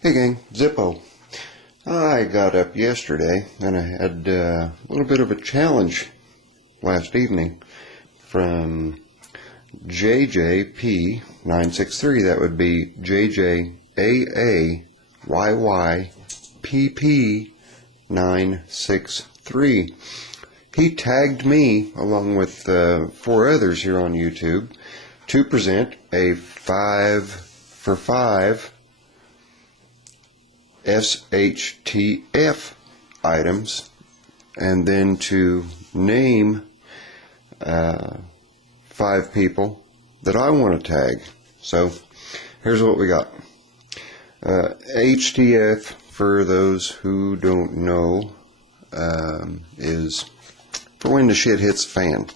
Hey gang, Zippo. I got up yesterday and I had a little bit of a challenge last evening from JJP963. That would be JJAAYYPP963. He tagged me along with 4 others here on YouTube to present a 5 for 5 SHTF items, and then to name 5 people that I want to tag. So here's what we got. HTF, for those who don't know, is for when the shit hits the fan.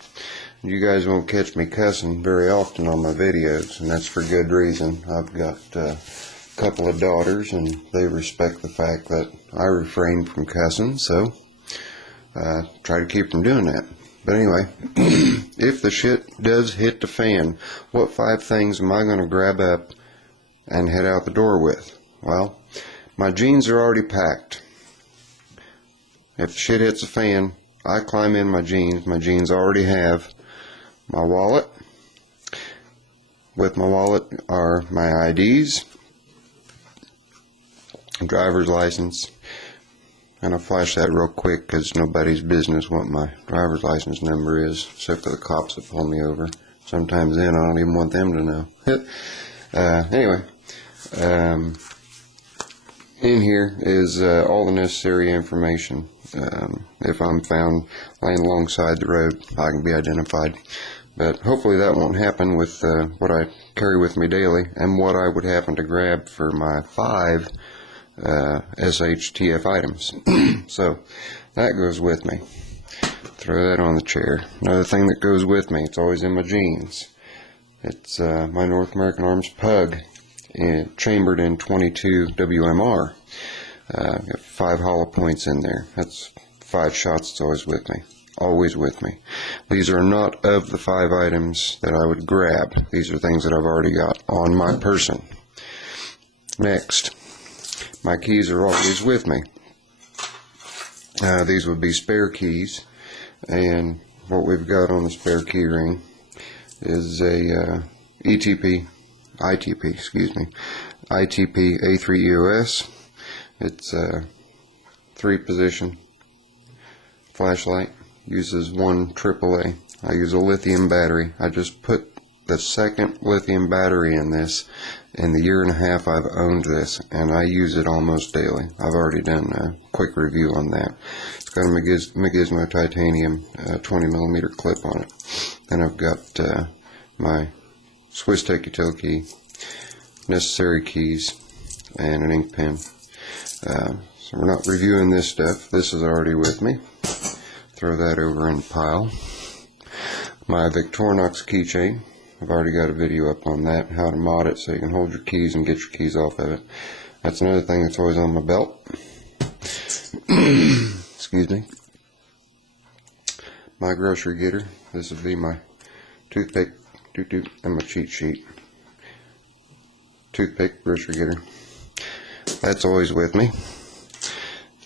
You guys won't catch me cussing very often on my videos, and that's for good reason. I've got couple of daughters and they respect the fact that I refrain from cussing, so try to keep from doing that. But anyway, if the shit does hit the fan, what 5 things am I going to grab up and head out the door with? Well, my jeans are already packed. If shit hits the fan, I climb in my jeans. My jeans already have my wallet. With my wallet are my IDs, driver's license, and I'll flash that real quick because nobody's business what my driver's license number is, except for the cops that pull me over. Sometimes then I don't even want them to know. Anyway, in here is all the necessary information. If I'm found laying alongside the road, I can be identified. But hopefully that won't happen with what I carry with me daily and what I would happen to grab for my 5 SHTF items. So that goes with me. Throw that on the chair. Another thing that goes with me, it's always in my jeans. It's my North American Arms Pug, chambered in 22 WMR. Got 5 hollow points in there. That's 5 shots. It's always with me. Always with me. These are not of the 5 items that I would grab. These are things that I've already got on my person. Next, my keys are always with me. These would be spare keys, and what we've got on the spare key ring is a ITP A3 EOS. It's a 3-position flashlight. Uses 1 AAA. I use a lithium battery. I just put the 2nd lithium battery in this in the 1.5 years I've owned this, and I use it almost daily. I've already done a quick review on that. It's got a Magismo titanium 20mm clip on it. Then I've got my Swiss Tech-Util key, necessary keys, and an ink pen. So we're not reviewing this stuff. This is already with me. Throw that over in the pile. My Victorinox keychain. I've already got a video up on that, how to mod it so you can hold your keys and get your keys off of it. That's another thing that's always on my belt. Excuse me. My grocery getter. This would be my toothpick, and my cheat sheet. Toothpick, grocery getter. That's always with me.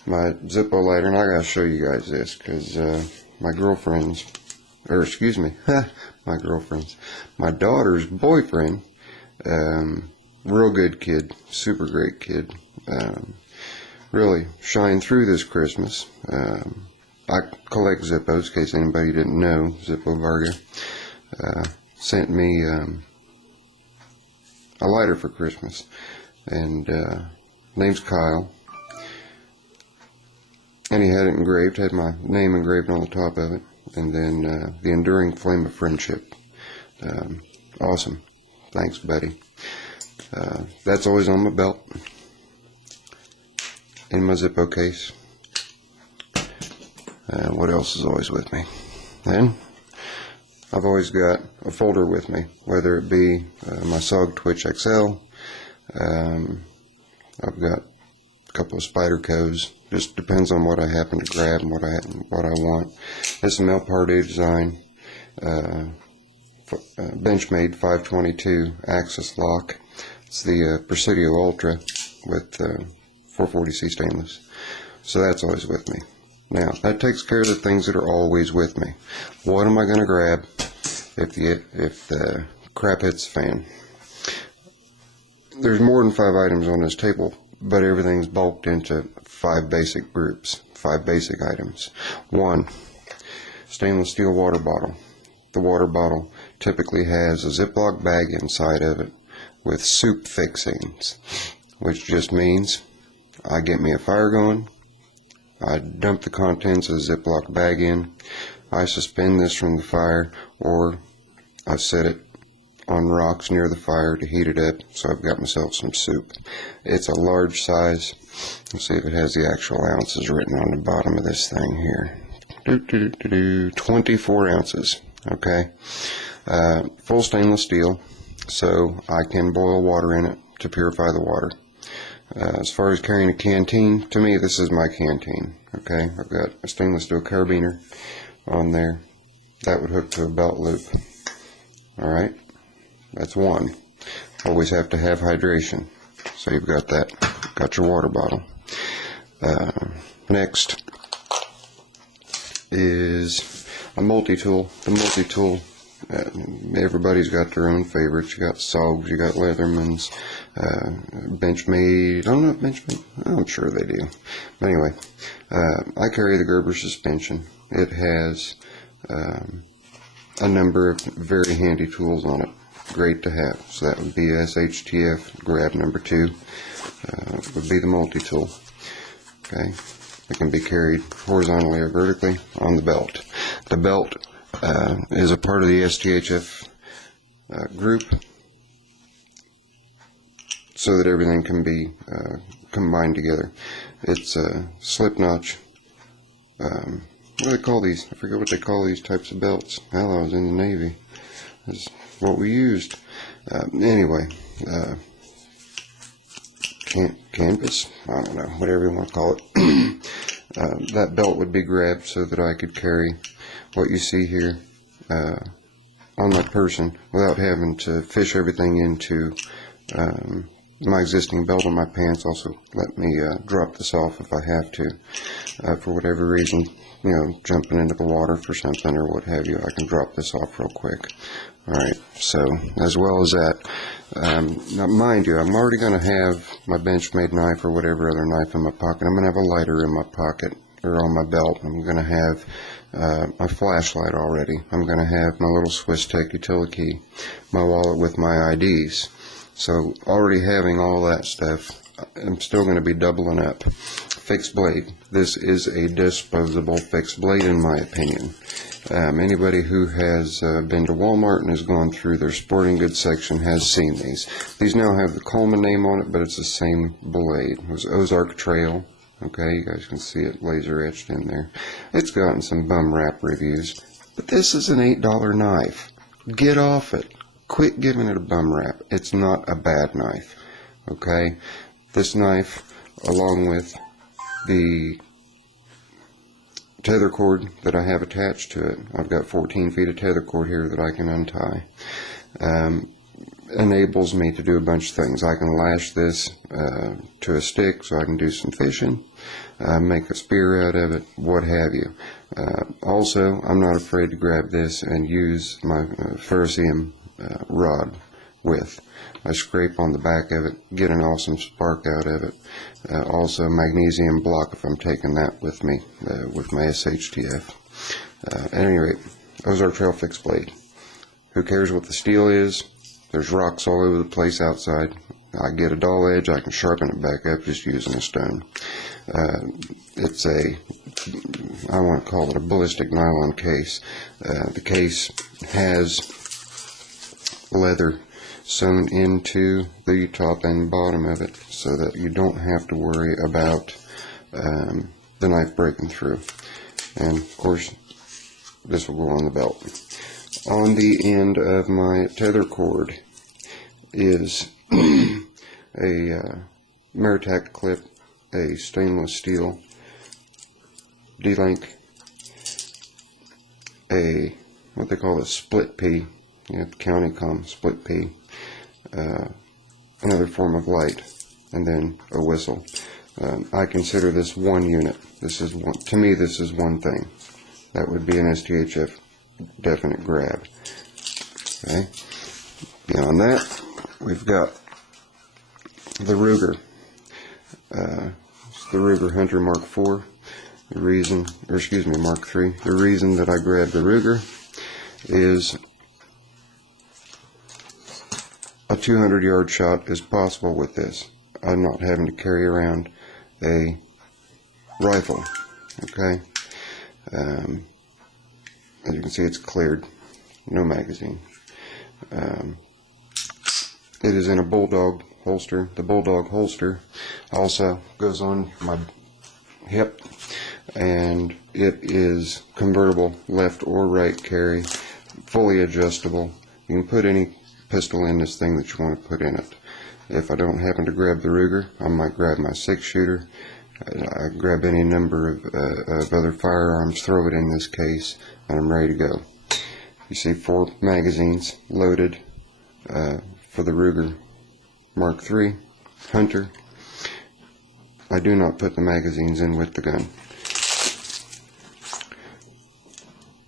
My Zippo lighter, and I gotta show you guys this because my girlfriend's, or excuse me, my daughter's boyfriend, real good kid, super great kid, really shined through this Christmas. I collect Zippos, in case anybody didn't know. Zippo Varga sent me a lighter for Christmas, and name's Kyle, and he had it engraved, had my name engraved on the top of it, and then the enduring flame of friendship. Awesome. Thanks, buddy. That's always on my belt, in my Zippo case. What else is always with me? Then I've always got a folder with me, whether it be my SOG Twitch XL. I've got a couple of Spydercos. Just depends on what I happen to grab and what I want. This is an Melpar design, Benchmade 522 axis lock. It's the Presidio Ultra with 440C stainless. So that's always with me. Now, that takes care of the things that are always with me. What am I going to grab if the crap hits the fan? There's more than 5 items on this table, but everything's bulked into 5 basic groups, 5 basic items. 1, stainless steel water bottle. The water bottle typically has a Ziploc bag inside of it with soup fixings, which just means I get me a fire going, I dump the contents of the Ziploc bag in, I suspend this from the fire, or I set it on rocks near the fire to heat it up, so I've got myself some soup. It's a large size. Let's see if it has the actual ounces written on the bottom of this thing here. 24 ounces. Okay. Full stainless steel, so I can boil water in it to purify the water. As far as carrying a canteen, to me this is my canteen. Okay, I've got a stainless steel carabiner on there. That would hook to a belt loop. Alright, that's 1. Always have to have hydration. So you've got that. Got your water bottle. Next is a multi-tool. The multi-tool, everybody's got their own favorites. You got Sogs, you got Leathermans, Benchmade. I don't know if Benchmade, I'm sure they do. But anyway, I carry the Gerber suspension. It has a number of very handy tools on it. Great to have. So that would be SHTF grab number 2. Would be the multi-tool. Okay, it can be carried horizontally or vertically on the belt. The belt is a part of the SHTF group, so that everything can be combined together. It's a slip notch. What do they call these? I forget what they call these types of belts. Hell, I was in the Navy. That's what we used. Anyway, canvas? I don't know, whatever you want to call it. That belt would be grabbed so that I could carry what you see here on my person without having to fish everything into my existing belt on my pants. Also let me drop this off if I have to, for whatever reason, you know, jumping into the water for something or what have you. I can drop this off real quick. Alright, so as well as that, now mind you, I'm already going to have my Benchmade knife or whatever other knife in my pocket. I'm going to have a lighter in my pocket or on my belt. I'm going to have my flashlight already. I'm going to have my little Swiss Tech utility key, my wallet with my IDs. So already having all that stuff, I'm still going to be doubling up. Fixed blade. This is a disposable fixed blade in my opinion. Anybody who has been to Walmart and has gone through their sporting goods section has seen these. These now have the Coleman name on it, but it's the same blade. It was Ozark Trail. Okay, you guys can see it laser etched in there. It's gotten some bum rap reviews, but this is an $8 knife. Get off it. Quit giving it a bum rap. It's not a bad knife. Okay, this knife, along with the tether cord that I have attached to it, I've got 14 feet of tether cord here that I can untie, enables me to do a bunch of things. I can lash this to a stick so I can do some fishing, make a spear out of it, what have you. Also, I'm not afraid to grab this and use my ferrocerium rod with. I scrape on the back of it, get an awesome spark out of it. Also magnesium block if I'm taking that with me with my SHTF. At any rate, Ozark Trail fixed blade. Who cares what the steel is? There's rocks all over the place outside. I get a dull edge, I can sharpen it back up just using a stone. It's a, I want to call it a ballistic nylon case. The case has leather sewn into the top and bottom of it so that you don't have to worry about the knife breaking through. And of course this will go on the belt. On the end of my tether cord is a Maritac clip, a stainless steel D-link, a what they call a split P, you know, county com split P, another form of light, and then a whistle. I consider this one unit. This is one, to me, this is one thing. That would be an SHTF definite grab. Okay. Beyond that, we've got the Ruger. It's the Ruger Hunter Mark IV. The reason, or excuse me, Mark III. The reason that I grabbed the Ruger is a 200-yard shot is possible with this. I'm not having to carry around a rifle. Okay. As you can see, it's cleared, no magazine. It is in a Bulldog holster. The Bulldog holster also goes on my hip, and it is convertible left or right carry, fully adjustable. You can put any pistol in this thing that you want to put in it. If I don't happen to grab the Ruger, I might grab my 6-shooter. I grab any number of other firearms, throw it in this case, and I'm ready to go. You see 4 magazines loaded for the Ruger Mark III Hunter. I do not put the magazines in with the gun.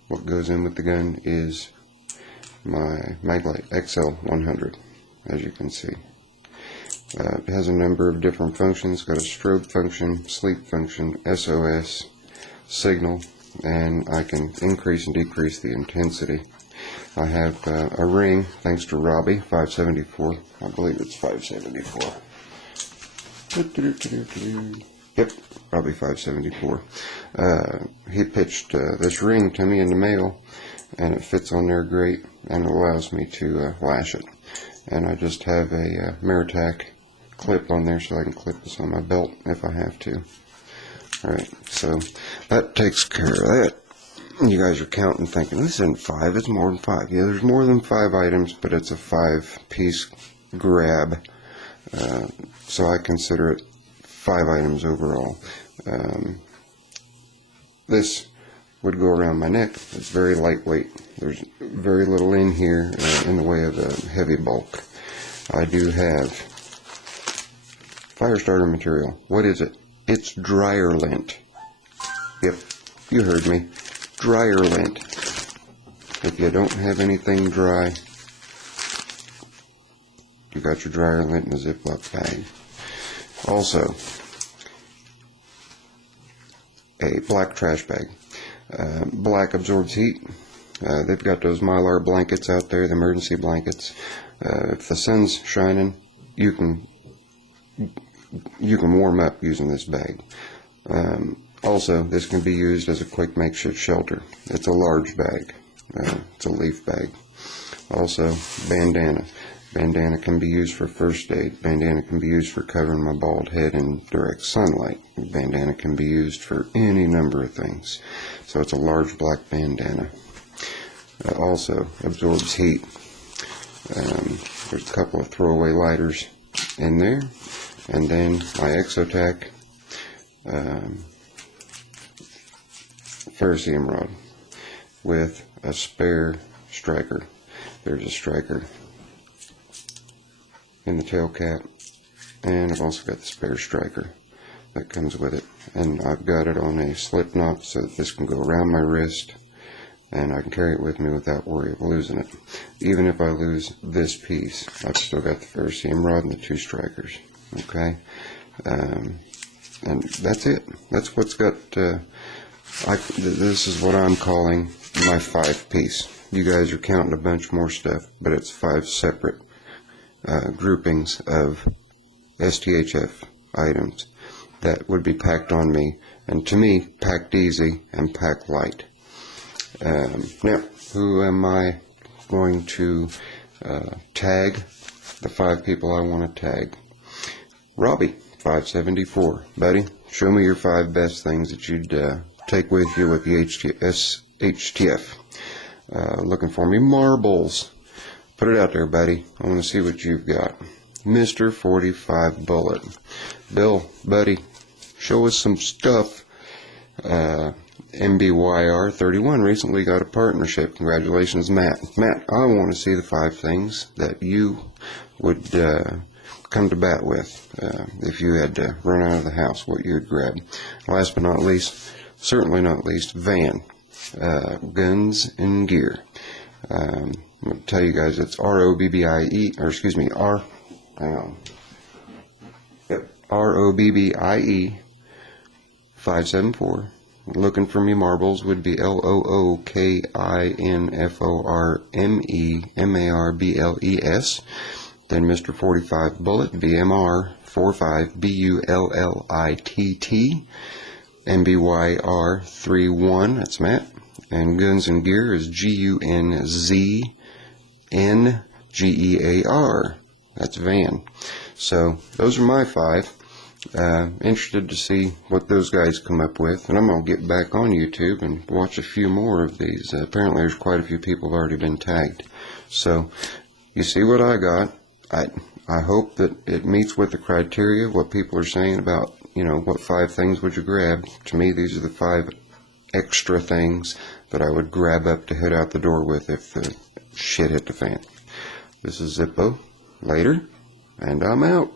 What goes in with the gun is my Maglite XL100, as you can see. It has a number of different functions. It's got a strobe function, sleep function, SOS, signal, and I can increase and decrease the intensity. I have a ring, thanks to Robbie, 574. I believe it's 574. Yep, Robbie 574. He pitched this ring to me in the mail, and it fits on there great, and it allows me to lash it. And I just have a Maritac clip on there so I can clip this on my belt if I have to. Alright, so that takes care of that. You guys are counting thinking, this isn't 5, it's more than 5. Yeah, there's more than 5 items, but it's a 5-piece grab. So I consider it 5 items overall. This would go around my neck. It's very lightweight. There's very little in here in the way of a heavy bulk. I do have fire starter material. What is it? It's dryer lint. Yep, you heard me. Dryer lint. If you don't have anything dry, you got your dryer lint in a Ziploc bag. Also, a black trash bag. Black absorbs heat. They've got those Mylar blankets out there, the emergency blankets. If the sun's shining, you can warm up using this bag. Also, this can be used as a quick makeshift shelter. It's a large bag. It's a leaf bag. Also, bandana. Bandana can be used for first aid. Bandana can be used for covering my bald head in direct sunlight. Bandana can be used for any number of things. So it's a large black bandana. Also absorbs heat. There's a couple of throwaway lighters in there. And then my Exotac ferrocerium rod with a spare striker. There's a striker in the tail cap, and I've also got the spare striker that comes with it, and I've got it on a slip knot so that this can go around my wrist and I can carry it with me without worry of losing it. Even if I lose this piece, I've still got the ferrocerium rod and the 2 strikers. Okay, and that's it. That's what's got this is what I'm calling my 5-piece. You guys are counting a bunch more stuff, but it's 5 separate groupings of SHTF items that would be packed on me, and to me, packed easy and packed light. Now, who am I going to tag? The 5 people I want to tag. Robbie, 574. Buddy, show me your 5 best things that you'd take with you with the SHTF. Lookinformemarbles. Put it out there, buddy. I want to see what you've got. Mr. 45 Bullet. Bill, buddy, show us some stuff. MBYR 31 recently got a partnership. Congratulations, Matt. Matt, I want to see the 5 things that you would come to bat with if you had to run out of the house, what you would grab. Last but not least, certainly not least, Van. GunznGear. I'm going to tell you guys it's R-O-B-B-I-E, or excuse me, R-O-B-B-I-E 574. Lookinformemarbles would be Lookinformemarbles. Then Mr. 45 Bullet, BMR 45 BULLITT. MBYR 31, that's Matt. And GunznGear is GUNZNGEAR, that's Van. So those are my 5. Interested to see what those guys come up with, and I'm going to get back on YouTube and watch a few more of these. Apparently there's quite a few people have already been tagged. So you see what I got. I hope that it meets with the criteria of what people are saying about, you know, what 5 things would you grab. To me, these are the 5 extra things that I would grab up to head out the door with if the shit hit the fan. This is Zippo. Later, and I'm out.